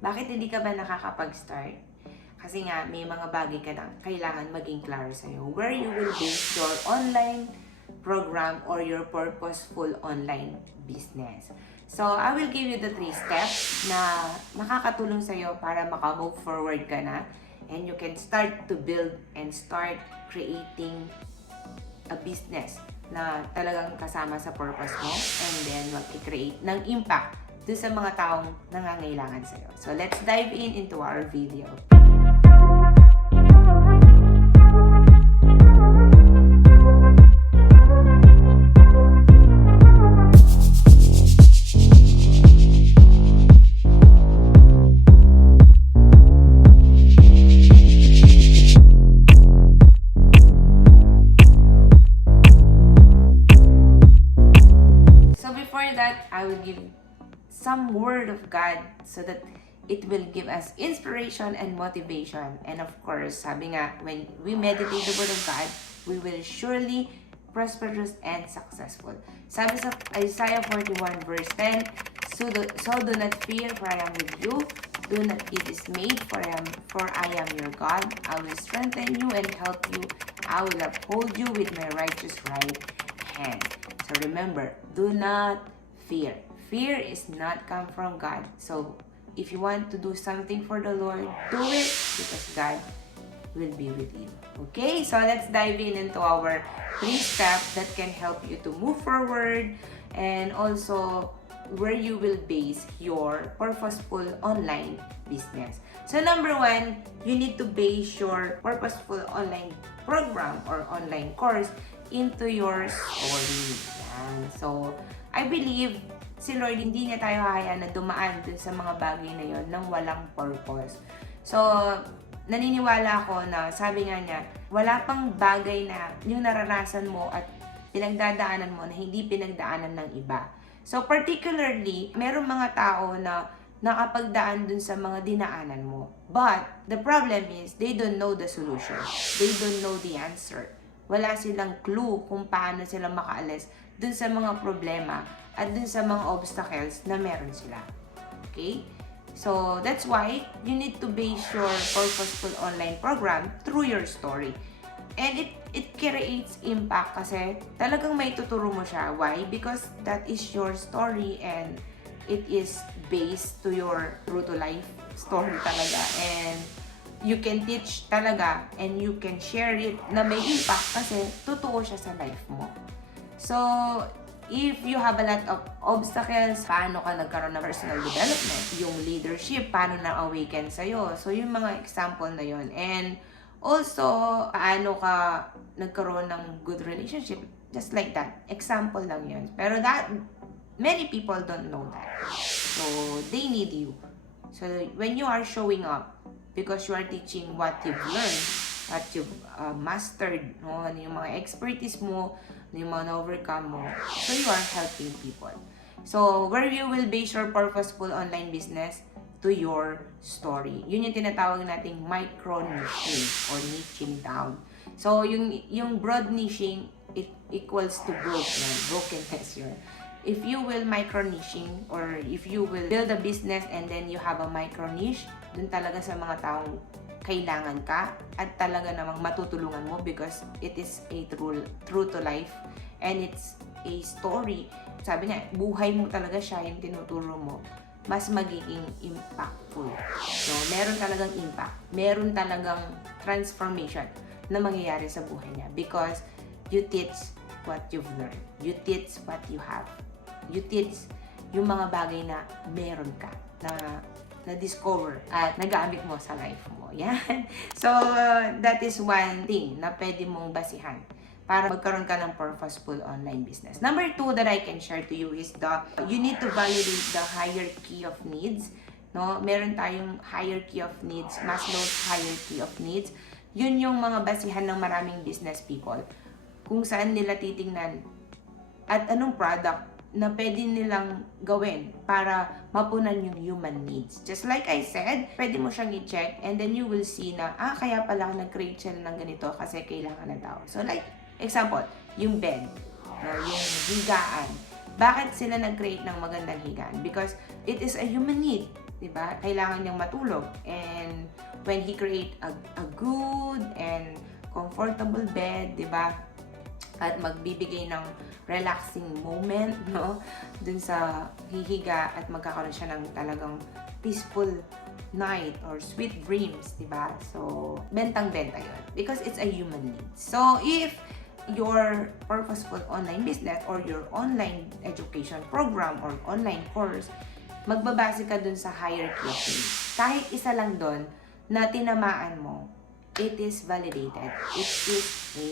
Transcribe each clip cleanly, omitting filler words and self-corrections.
Bakit hindi ka ba nakakapag-start? Kasi nga, may mga bagay ka na kailangan maging klaro sa'yo. Where you will base your online program or your purposeful online business. So, I will give you the 3 steps na makakatulong sa'yo para maka-move forward ka na. And you can start to build and start creating a business na talagang kasama sa purpose mo. And then, mag-create ng impact dun sa mga taong nangangailangan sa'yo. So, let's dive into our video. So, before that, I will give some word of God so that it will give us inspiration and motivation. And of course, sabi nga, when we meditate the word of God, we will surely prosperous and successful. Sabi sa Isaiah 41 verse 10, so do not fear, for I am with you. Do not be dismayed, for I am your God. I will strengthen you and help you. I will uphold you with my righteous right hand. So remember, do not fear. Fear is not come from God. So, if you want to do something for the Lord, do it because God will be with you. Okay? So, let's dive into our 3 steps that can help you to move forward and also where you will base your purposeful online business. So, number 1, you need to base your purposeful online program or online course into your story. So, I believe si Lord, hindi niya tayo hayaan na dumaan dun sa mga bagay na yon nang walang purpose. So, naniniwala ako na sabi nga niya, wala pang bagay na yung naranasan mo at pinagdadaanan mo na hindi pinagdaanan ng iba. So, particularly, merong mga tao na nakapagdaan dun sa mga dinaanan mo. But, the problem is, they don't know the solution. They don't know the answer. Wala silang clue kung paano sila makaalis dun sa mga problema at dun sa mga obstacles na meron sila. Okay? So, that's why you need to base your purposeful online program through your story. And it creates impact kasi talagang may tuturo mo siya. Why? Because that is your story and it is based to your true to life story talaga. And you can teach talaga and you can share it na may impact kasi totoo siya sa life mo. So, if you have a lot of obstacles, paano ka nagkaroon ng personal development? Yung leadership, paano na-awaken sa'yo? So, yung mga example na yun. And also, paano ka nagkaroon ng good relationship? Just like that. Example lang yun. Pero that, many people don't know that. So, they need you. So, when you are showing up, because you are teaching what you've learned, what you've mastered, no? Ano yung mga expertise mo, yung mga na-overcome mo. So, you are helping people. So, where you will base your purposeful online business to your story. Yun yung tinatawag nating micro-niching or niching down. So, yung broad niching, it equals to brokenness yun. If you will micro-niching or if you will build a business and then you have a micro-niche, dun talaga sa mga taong kailangan ka at talaga namang matutulungan mo because it is a true to life and it's a story. Sabi niya, buhay mo talaga siya yung tinuturo mo, mas magiging impactful. So, meron talagang impact. Meron talagang transformation na mangyayari sa buhay niya because you teach what you've learned. You teach what you have. You teach yung mga bagay na meron ka, na-discover at nagamit mo sa life mo. Yan. So, that is one thing na pwede mong basihan para magkaroon ka ng purposeful online business. Number 2 that I can share to you is you need to validate the hierarchy of needs. No? Meron tayong hierarchy of needs, Maslow's hierarchy of needs. Yun yung mga basihan ng maraming business people. Kung saan nila titingnan at anong product na pwede nilang gawin para mapunan yung human needs. Just like I said, pwede mo siyang i-check and then you will see na, kaya pala nag-create siya ng ganito kasi kailangan na daw. So like, example, yung bed, yung higaan. Bakit sila nag-create ng magandang higaan? Because it is a human need. diba? Kailangan niyang matulog. And when he create a good and comfortable bed, diba? At magbibigay ng relaxing moment, no? Dun sa hihiga at magkakaroon siya ng talagang peaceful night or sweet dreams, diba? So, bentang-benta yun. Because it's a human need. So, if your purposeful online business or your online education program or online course, magbabase ka dun sa hierarchy of needs. Kahit isa lang dun na tinamaan mo, it is validated. It is a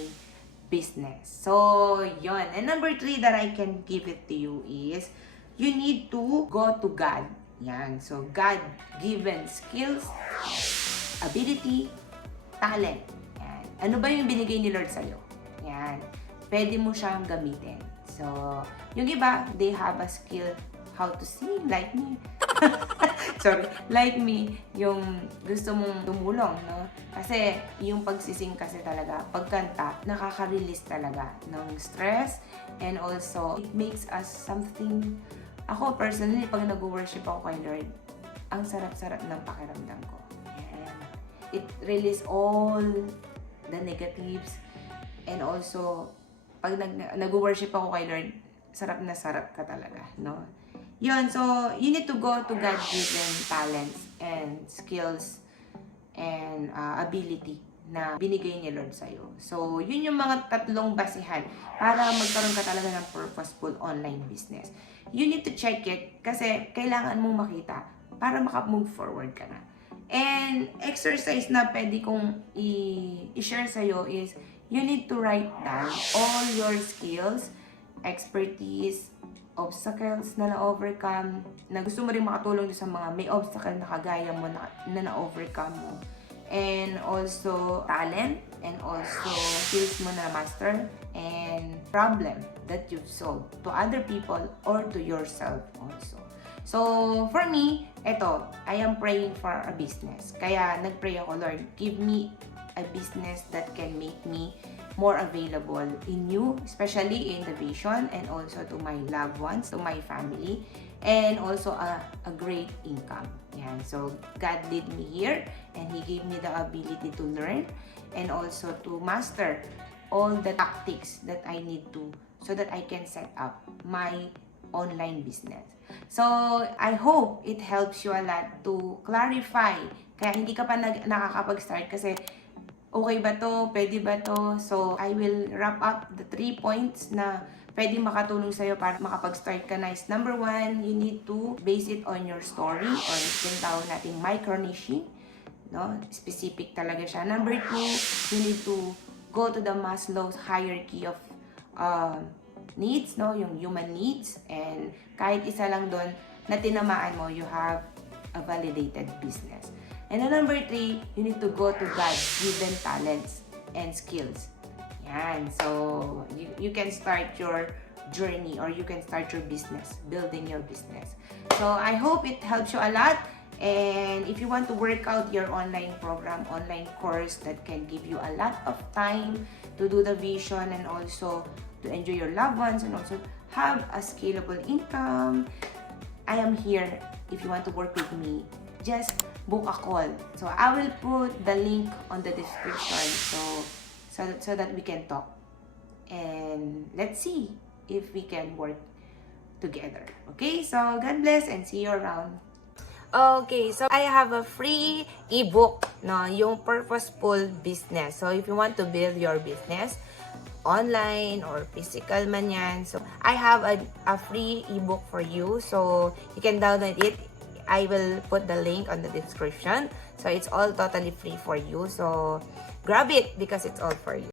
business. So, yon. And number 3 that I can give it to you is, you need to go to God. Yan. So, God-given skills, ability, talent. Yan. Ano ba yung binigay ni Lord sa'yo? Yan. Pwede mo siyang gamitin. So, yung iba, they have a skill how to sing like me. Sorry, like me, yung gusto mong tumulong, no? Kasi yung pagsising kasi talaga, pagkanta, nakaka-release talaga ng stress, and also it makes us something. Ako personally, pag nag-worship ako kay Lord, ang sarap-sarap ng pakiramdam ko. And it release all the negatives, and also pag nag-worship ako kay Lord, sarap na sarap ka talaga, no? Yun, so, you need to go to God-given talents and skills and ability na binigay ni Lord sa'yo. So, yun yung mga tatlong basihan para magkaroon ka talaga ng purposeful online business. You need to check it kasi kailangan mong makita para maka-move forward ka na. And exercise na pwede kong i-share sa'yo is, you need to write down all your skills, expertise, obstacles na na-overcome, na gusto mo rin makatulong sa mga may obstacle na kagaya mo na na-overcome mo. And also talent, and also skills mo na master, and problem that you've solved to other people or to yourself also. So, for me, eto, I am praying for a business. Kaya nag-pray ako, Lord, give me a business that can make me more available in you, especially in the vision, and also to my loved ones, to my family, and also a great income. Yan. So, God led me here, and He gave me the ability to learn, and also to master all the tactics that I need to, so that I can set up my online business. So, I hope it helps you a lot to clarify. Kaya hindi ka pa nakakapag-start kasi okay ba to? Pwede ba to? So, I will wrap up the 3 points na pwede makatulong sa'yo para makapag-start ka na. Is number 1, you need to base it on your story, or tinatawag natin micro-niching. No? Specific talaga siya. Number 2, you need to go to the Maslow's hierarchy of needs, no? Yung human needs. And kahit isa lang doon na tinamaan mo, you have a validated business. And then number 3, you need to go to God-given talents and skills. Yan. So, you can start your journey, or you can start your business, building your business. So, I hope it helps you a lot. And if you want to work out your online program, online course that can give you a lot of time to do the vision, and also to enjoy your loved ones, and also have a scalable income, I am here. If you want to work with me, just book a call. So I will put the link on the description so that we can talk, and let's see if we can work together. Okay, so God bless and see you around. Okay, so I have a free ebook, no, yung Purposeful Business. So if you want to build your business, online or physical man yan, so I have a free ebook for you. So you can download it. I will put the link on the description. So it's all totally free for you. So grab it because it's all for you.